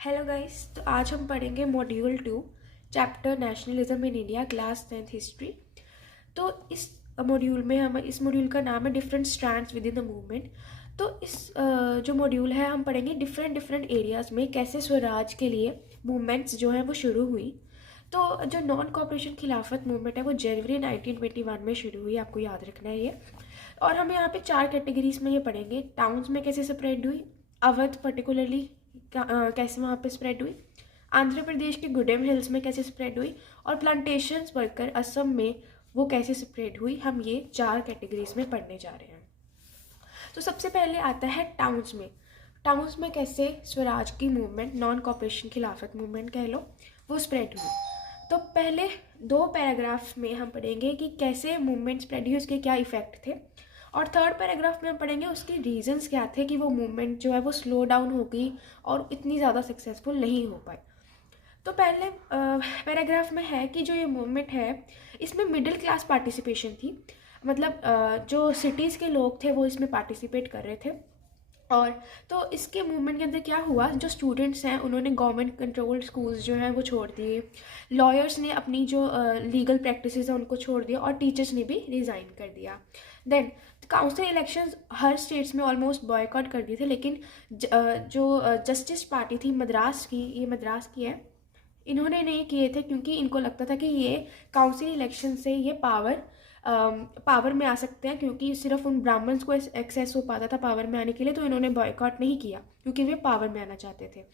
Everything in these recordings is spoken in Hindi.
Hello guys. तो आज हम पढ़ेंगे module 2 chapter nationalism in India class 10th history. तो इस मॉड्यूल का नाम है different strands with in the movement. तो इस जो मॉड्यूल है हम पढ़ेंगे डिफरेंट एरियाज़ में कैसे स्वराज के लिए मूवमेंट्स जो है वो शुरू हुई। तो जो नॉन कॉपरेशन खिलाफत मूवमेंट है वो जनवरी 1921 में शुरू हुई, आपको याद रखना है ये। और हम यहाँ पे 4 कैटेगरीज में ये पढ़ेंगे। टाउन्स में कैसे स्प्रेड हुई, अवध पर्टिकुलरली कैसे वहाँ पे स्प्रेड हुई, आंध्र प्रदेश के गुडेम हिल्स में कैसे स्प्रेड हुई, और प्लांटेशंस वर्कर असम में वो कैसे स्प्रेड हुई। हम ये 4 कैटेगरीज में पढ़ने जा रहे हैं। तो सबसे पहले आता है टाउन्स में। टाउन्स में कैसे स्वराज की मूवमेंट, नॉन कॉपरेशन खिलाफत मूवमेंट कह लो, वो स्प्रेड हुई। तो पहले 2 पैराग्राफ में हम पढ़ेंगे कि कैसे मूवमेंट स्प्रेड हुई, उसके क्या इफेक्ट थे, और 3rd पैराग्राफ में हम पढ़ेंगे उसके रीजंस क्या थे कि वो मूवमेंट जो है वो स्लो डाउन हो गई और इतनी ज़्यादा सक्सेसफुल नहीं हो पाई। तो पहले पैराग्राफ में है कि जो ये मूवमेंट है इसमें मिडिल क्लास पार्टिसिपेशन थी। मतलब जो सिटीज़ के लोग थे वो इसमें पार्टिसिपेट कर रहे थे। और तो इसके मूवमेंट के अंदर क्या हुआ, जो स्टूडेंट्स हैं उन्होंने गवर्नमेंट कंट्रोल्ड स्कूल्स जो हैं वो छोड़ दिए, लॉयर्स ने अपनी जो लीगल प्रैक्टिसेस हैं उनको छोड़ दिया, और टीचर्स ने भी रिज़ाइन कर दिया। देन काउंसिल इलेक्शंस हर स्टेट्स में ऑलमोस्ट बॉयकॉट कर दिए थे, लेकिन जो जस्टिस पार्टी थी मद्रास की, ये मद्रास की है, इन्होंने नहीं किए थे क्योंकि इनको लगता था कि ये काउंसिल इलेक्शन से ये पावर में आ सकते हैं, क्योंकि सिर्फ उन ब्राह्मण्स को एक्सेस हो पाता था पावर में आने के लिए। तो इन्होंने बॉयकॉट नहीं किया क्योंकि वे पावर में आना चाहते थे।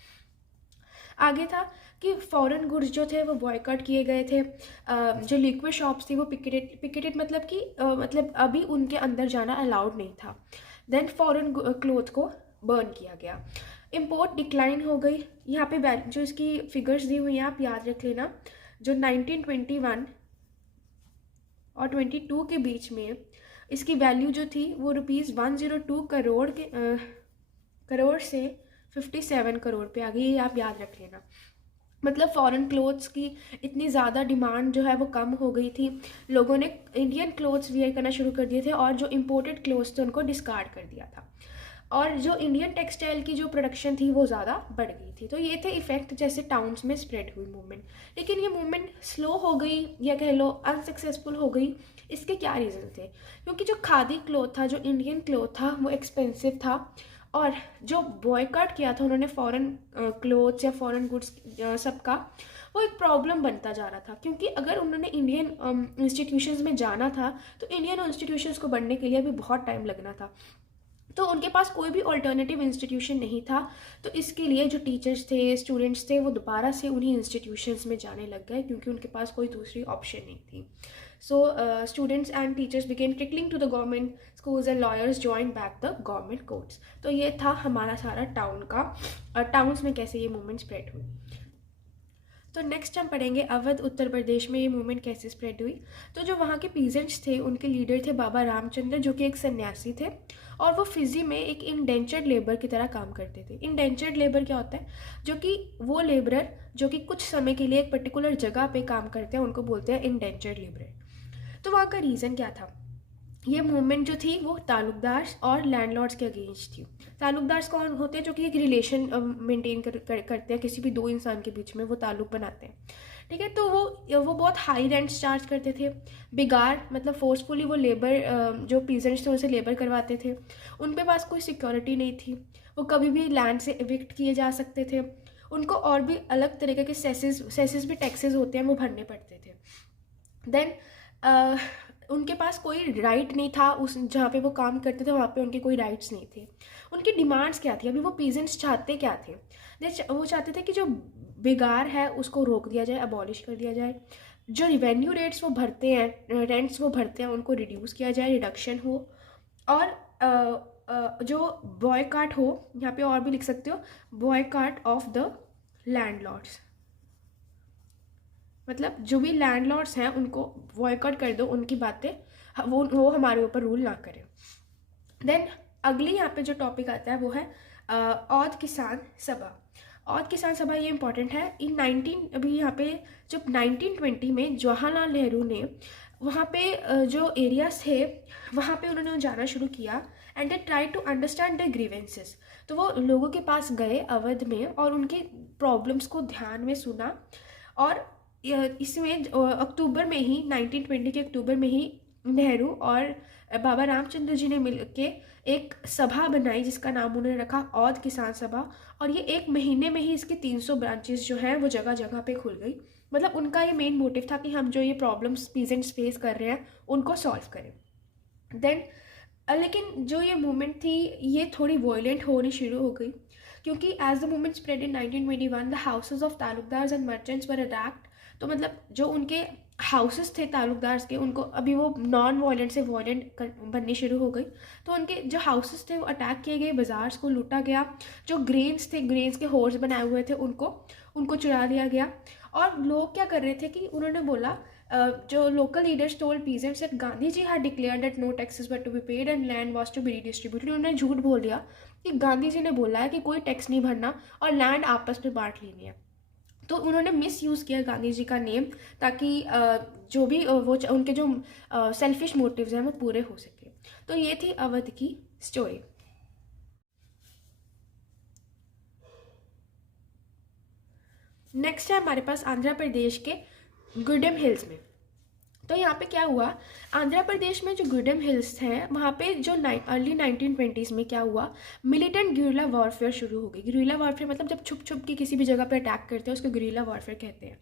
आगे था कि फॉरेन गुड्स जो थे वो बॉयकॉट किए गए थे। जो लिक्विड शॉप्स थी वो पिकेटेड मतलब कि मतलब अभी उनके अंदर जाना अलाउड नहीं था। देन फॉरेन क्लोथ को बर्न किया गया। इम्पोर्ट डिक्लाइन हो गई। यहाँ पे जो इसकी फिगर्स दी हुई हैं आप याद रख लेना। जो 1921 और 22 के बीच में इसकी वैल्यू जो थी वो ₹102 करोड़ से 57 करोड़ पे आ गई, ये आप याद रख लेना। मतलब फॉरेन क्लोथ्स की इतनी ज़्यादा डिमांड जो है वो कम हो गई थी, लोगों ने इंडियन क्लोथ्स वियर करना शुरू कर दिए थे, और जो इम्पोर्टेड क्लोथ्स थे उनको डिस्कार्ड कर दिया था, और जो इंडियन टेक्सटाइल की जो प्रोडक्शन थी वो ज़्यादा बढ़ गई थी। तो ये थे इफेक्ट जैसे टाउन्स में स्प्रेड हुई मूवमेंट। लेकिन ये मूवमेंट स्लो हो गई या कह लो अनसक्सेसफुल हो गई। इसके क्या रीज़न थे? क्योंकि जो खादी क्लोथ था, जो इंडियन क्लोथ था, वो एक्सपेंसिव था, और जो बॉयकॉट किया था उन्होंने फॉरेन क्लोथ्स या फॉरेन गुड्स सबका, वो एक प्रॉब्लम बनता जा रहा था। क्योंकि अगर उन्होंने इंडियन इंस्टीट्यूशंस में जाना था तो इंडियन इंस्टीट्यूशंस को बढ़ने के लिए भी बहुत टाइम लगना था, तो उनके पास कोई भी ऑल्टरनेटिव इंस्टीट्यूशन नहीं था। तो इसके लिए जो टीचर्स थे, स्टूडेंट्स थे, वो दोबारा से उन्हीं इंस्टीट्यूशंस में जाने लग गए क्योंकि उनके पास कोई दूसरी ऑप्शन नहीं थी। So students and teachers began trickling to the government schools and lawyers join back the government courts. तो ये था हमारा सारा टाउन्स में कैसे ये मूवमेंट स्प्रेड हुई। तो नेक्स्ट हम पढ़ेंगे अवध उत्तर प्रदेश में ये मूवमेंट कैसे स्प्रेड हुई। तो जो वहाँ के पीजेंट्स थे उनके लीडर थे बाबा रामचंद्र, जो कि एक सन्यासी थे, और वो फिजी में एक इंडेंचर्ड लेबर की तरह काम करते थे। इंडेंचर्ड लेबर क्या होता है? जो कि वो लेबरर जो कि कुछ समय के लिए एक पर्टिकुलर जगह पे काम करते हैं उनको बोलते हैं इंडेंचर्ड लेबर। तो वहाँ का रीज़न क्या था? ये मूवमेंट जो थी वो तालुकदार्स और लैंडलॉर्ड्स के अगेंस्ट थी। तालुकदार्स कौन होते हैं? जो कि एक रिलेशन मेंटेन करते हैं किसी भी 2 इंसान के बीच में, वो ताल्लुक बनाते हैं। ठीक है, तो वो बहुत हाई रेंट्स चार्ज करते थे। बिगार मतलब फोर्सफुली वो लेबर जो पीजेंट्स थे उनसे लेबर करवाते थे। उन पे पास कोई सिक्योरिटी नहीं थी, वो कभी भी लैंड से एविक्ट किए जा सकते थे। उनको और भी अलग तरीके के सेसेस भी टैक्सेस होते हैं वो भरने पड़ते थे। देन उनके पास कोई राइट नहीं था, उस जहाँ पे वो काम करते थे वहाँ पे उनके कोई राइट्स नहीं थे। उनकी डिमांड्स क्या थी? अभी वो पीजेंट्स चाहते क्या थे? वो चाहते थे कि जो बेगार है उसको रोक दिया जाए, अबॉलिश कर दिया जाए। जो रिवेन्यू रेट्स वो भरते हैं, रेंट्स वो भरते हैं, उनको रिड्यूस किया जाए, रिडक्शन हो। और जो बॉयकॉट हो, यहाँ पे और भी लिख सकते हो, बॉयकॉट ऑफ द लैंडलॉर्ड्स, मतलब जो भी लैंडलॉर्ड्स हैं उनको बॉयकॉट कर दो, उनकी बातें वो हमारे ऊपर रूल ना करें। देन अगली यहाँ पे जो टॉपिक आता है वो है औध किसान सभा। औध किसान सभा ये इंपॉर्टेंट है। अभी यहाँ पे जब 1920 में जवाहरलाल नेहरू ने वहाँ पे जो एरियाज थे वहाँ पे उन्होंने जाना शुरू किया, and they try to understand the grievances. तो वो लोगों के पास गए अवध में और उनकी प्रॉब्लम्स को ध्यान में सुना। और इसमें अक्टूबर में ही 1920 के अक्टूबर में ही नेहरू और बाबा रामचंद्र जी ने मिल के एक सभा बनाई जिसका नाम उन्होंने रखा औध किसान सभा। और ये 1 महीने में ही इसके 300 ब्रांचेस जो हैं वो जगह जगह पे खुल गई। मतलब उनका ये मेन मोटिव था कि हम जो ये प्रॉब्लम्स पीजेंट्स फेस कर रहे हैं उनको सॉल्व करें। देन लेकिन जो ये मूवमेंट थी ये थोड़ी वॉयलेंट होनी शुरू हो गई, क्योंकि as the movement spread in 1921 the houses of talukdars and merchants were attacked. तो मतलब जो उनके हाउसेस थे तालुकदार्स के, उनको अभी वो नॉन वायलेंट से वायलेंट बननी शुरू हो गई। तो उनके जो हाउसेस थे वो अटैक किए गए, बाजार्स को लूटा गया, जो ग्रेन्स थे, ग्रेन्स के होर्स बनाए हुए थे उनको चुरा लिया गया। और लोग क्या कर रहे थे कि उन्होंने बोला, जो local leaders told peasants that Gandhi ji had declared that no taxes were to be paid and land was to be redistributed. उन्होंने झूठ बोल दिया कि गांधी जी ने बोला है कि कोई टैक्स नहीं भरना और लैंड आपस में बांट लेनी है। तो उन्होंने मिस यूज़ किया गांधी जी का नेम, ताकि जो भी वो उनके जो सेल्फिश मोटिव्स हैं वो पूरे हो सके। तो ये थी अवध की स्टोरी। नेक्स्ट है हमारे पास आंध्र प्रदेश के गुडेम हिल्स में। तो यहाँ पे क्या हुआ, आंध्र प्रदेश में जो गुडेम हिल्स हैं वहाँ पे जो अर्ली 1920s में क्या हुआ, मिलिटेंट गुरिल्ला वॉरफेयर शुरू हो गई। गुरिल्ला वॉरफेयर मतलब जब छुप छुप के किसी भी जगह पे अटैक करते हैं उसको गुरिल्ला वॉरफेयर कहते हैं।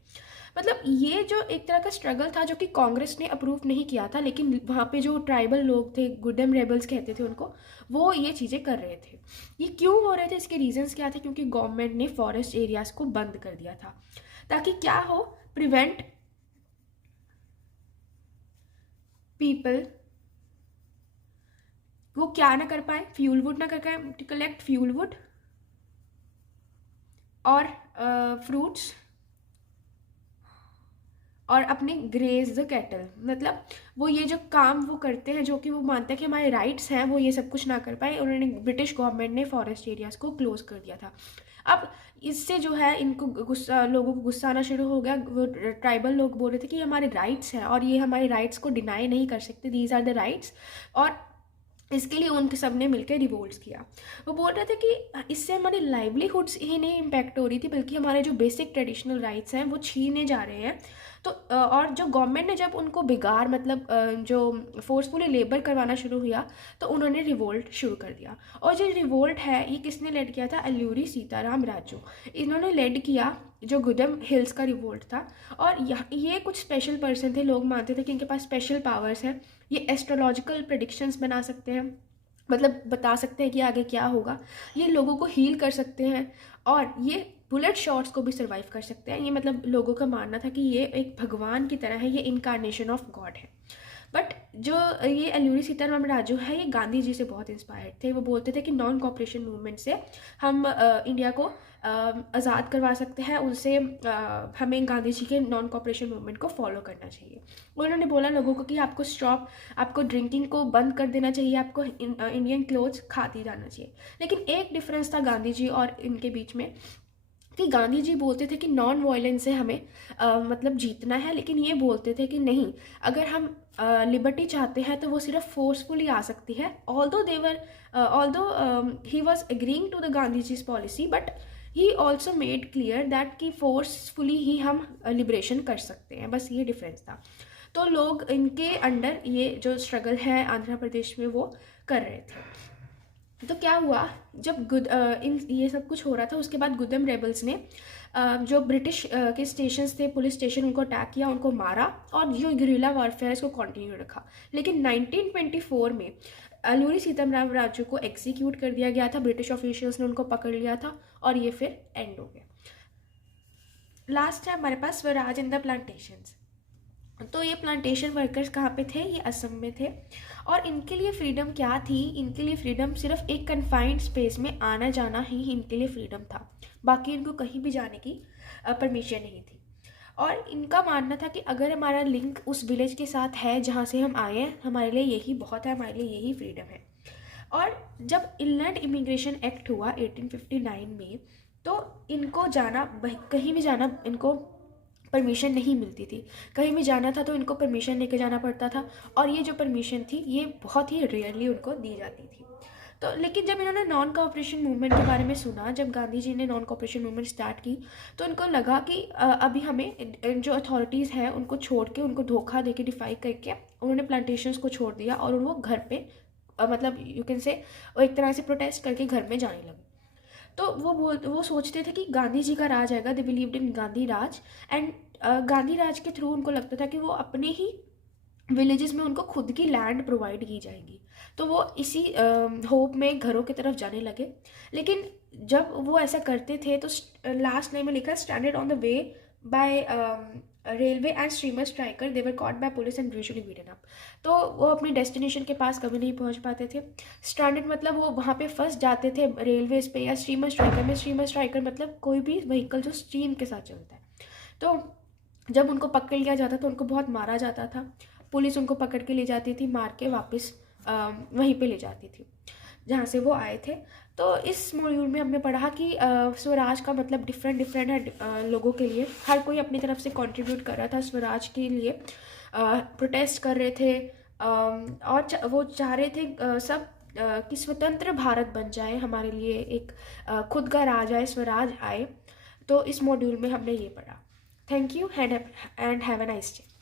मतलब ये जो एक तरह का स्ट्रगल था जो कि कांग्रेस ने अप्रूव नहीं किया था, लेकिन वहाँ पे जो ट्राइबल लोग थे, गुडेम रेबल्स कहते थे उनको, वो ये चीज़ें कर रहे थे। ये क्यों हो रहे थे, इसके रीजंस क्या थे? क्योंकि गवर्नमेंट ने फॉरेस्ट एरियाज को बंद कर दिया था ताकि क्या हो, प्रिवेंट पीपल वो क्या ना कर पाए, फ्यूल वुड ना कर पाए, टू कलेक्ट फ्यूल वुड और फ्रूट्स और अपने ग्रेज द कैटल। मतलब वो ये जो काम वो करते हैं जो कि वो मानते हैं कि हमारे राइट्स हैं, वो ये सब कुछ ना कर पाए। उन्होंने ब्रिटिश गवर्नमेंट ने फॉरेस्ट एरियाज को क्लोज कर दिया था। अब इससे जो है इनको गुस्सा, लोगों को गुस्सा आना शुरू हो गया। वो ट्राइबल लोग बोल रहे थे कि हमारे राइट्स हैं और ये हमारे राइट्स को डिनाई नहीं कर सकते, दीज आर द राइट्स। और इसके लिए उनके सब ने मिलकर रिवोल्ट्स किया। वो बोल रहे थे कि इससे हमारी लाइवलीहुड्स ही नहीं इम्पैक्ट हो रही थी, बल्कि हमारे जो बेसिक ट्रेडिशनल राइट्स हैं वो छीने जा रहे हैं। तो और जो गवर्नमेंट ने जब उनको बिगाड़ मतलब जो फोर्सफुली लेबर करवाना शुरू हुआ तो उन्होंने रिवोल्ट शुरू कर दिया। और जो रिवोल्ट है ये किसने लेड किया था? अल्लूरी सीताराम राजू, इन्होंने लेड किया जो गुडेम हिल्स का रिवोल्ट था। और ये कुछ स्पेशल पर्सन थे, लोग मानते थे कि इनके पास स्पेशल पावर्स हैं। ये एस्ट्रोलॉजिकल प्रेडिक्शंस बना सकते हैं, मतलब बता सकते हैं कि आगे क्या होगा। ये लोगों को हील कर सकते हैं और ये बुलेट शॉट्स को भी सर्वाइव कर सकते हैं। ये मतलब लोगों का मानना था कि ये एक भगवान की तरह है, ये इनकारनेशन ऑफ गॉड है। बट जो ये अल्लूरी सीताराम राजू है ये गांधी जी से बहुत इंस्पायर्ड थे। वो बोलते थे कि नॉन कॉपरेशन मूवमेंट से हम इंडिया को आज़ाद करवा सकते हैं, उनसे हमें गांधी जी के नॉन कॉपरेशन मूवमेंट को फॉलो करना चाहिए। उन्होंने बोला लोगों को कि आपको ड्रिंकिंग को बंद कर देना चाहिए, आपको इंडियन क्लोथ्स खाती जाना चाहिए। लेकिन एक डिफरेंस था गांधी जी और इनके बीच में कि गांधी जी बोलते थे कि नॉन वायलेंस से हमें मतलब जीतना है, लेकिन ये बोलते थे कि नहीं, अगर हम लिबर्टी चाहते हैं तो वो सिर्फ फोर्सफुली आ सकती है। Although he was agreeing to the Gandhi ji's policy, but he also made clear that कि फोर्सफुली ही हम लिबरेशन कर सकते हैं। बस ये डिफरेंस था। तो लोग इनके अंडर ये जो स्ट्रगल है आंध्र प्रदेश में वो कर रहे थे। तो क्या हुआ, जब ये सब कुछ हो रहा था उसके बाद गुदेम रेबल्स ने जो ब्रिटिश के स्टेशंस थे, पुलिस स्टेशन, उनको अटैक किया, उनको मारा और जो गुरिल्ला वॉरफेयर इसको कंटिन्यू रखा। लेकिन 1924 में अल्लूरी सीताराम राजू को एग्जीक्यूट कर दिया गया था, ब्रिटिश ऑफिशियल्स ने उनको पकड़ लिया था और ये फिर एंड हो गया। लास्ट है हमारे पास स्वराज इन द प्लांटेशंस। तो ये प्लांटेशन वर्कर्स कहाँ पे थे? ये असम में थे। और इनके लिए फ्रीडम क्या थी? इनके लिए फ्रीडम सिर्फ एक कन्फाइंड स्पेस में आना जाना ही इनके लिए फ्रीडम था, बाकी इनको कहीं भी जाने की परमिशन नहीं थी। और इनका मानना था कि अगर हमारा लिंक उस विलेज के साथ है जहाँ से हम आए हैं, हमारे लिए यही बहुत है, हमारे लिए यही फ्रीडम है। और जब इनलैंड इमिग्रेशन एक्ट हुआ 1859 में, तो इनको जाना, कहीं भी जाना इनको परमिशन नहीं मिलती थी। कहीं भी जाना था तो इनको परमिशन लेके जाना पड़ता था, और ये जो परमिशन थी ये बहुत ही रेयरली उनको दी जाती थी। तो लेकिन जब इन्होंने नॉन कोऑपरेशन मूवमेंट के बारे में सुना, जब गांधी जी ने नॉन कोऑपरेशन मूवमेंट स्टार्ट की, तो उनको लगा कि अभी हमें जो अथॉरिटीज़ हैं उनको छोड़ के, उनको धोखा दे के, डिफाई करके उन्होंने प्लांटेशंस को छोड़ दिया और वो घर पे मतलब यू कैन से एक तरह से प्रोटेस्ट करके घर में जाने लगे। तो वो सोचते थे कि गांधी जी का राज आएगा, they believed in Gandhi raj. And Gandhi raj के थ्रू उनको लगता था कि वो अपने ही विलेजेस में उनको खुद की लैंड प्रोवाइड की जाएगी। तो वो इसी होप में घरों की तरफ जाने लगे। लेकिन जब वो ऐसा करते थे तो लास्ट लाइन में लिखा, stranded on the way by railway and steamer striker, they were caught by police and brutally beaten up. तो वो अपनी डेस्टिनेशन के पास कभी नहीं पहुंच पाते थे। स्ट्रैंडेड मतलब वो वहाँ पे फंस जाते थे रेलवेज पे या स्ट्रीमर स्ट्राइकर में। स्ट्रीमर स्ट्राइकर मतलब कोई भी व्हीकल जो स्ट्रीम के साथ चलता है। तो जब उनको पकड़ लिया जाता था, उनको बहुत मारा जाता था। पुलिस उनको पकड़ के ले जाती थी, मार के वापस वहीं पे ले जाती थी जहाँ से वो आए थे। तो इस मॉड्यूल में हमने पढ़ा कि स्वराज का मतलब डिफरेंट डिफरेंट है लोगों के लिए। हर कोई अपनी तरफ से कंट्रीब्यूट कर रहा था स्वराज के लिए, प्रोटेस्ट कर रहे थे और वो चाह रहे थे सब कि स्वतंत्र भारत बन जाए, हमारे लिए एक खुद का राज आए, स्वराज आए। तो इस मॉड्यूल में हमने ये पढ़ा। Thank you and have a nice day.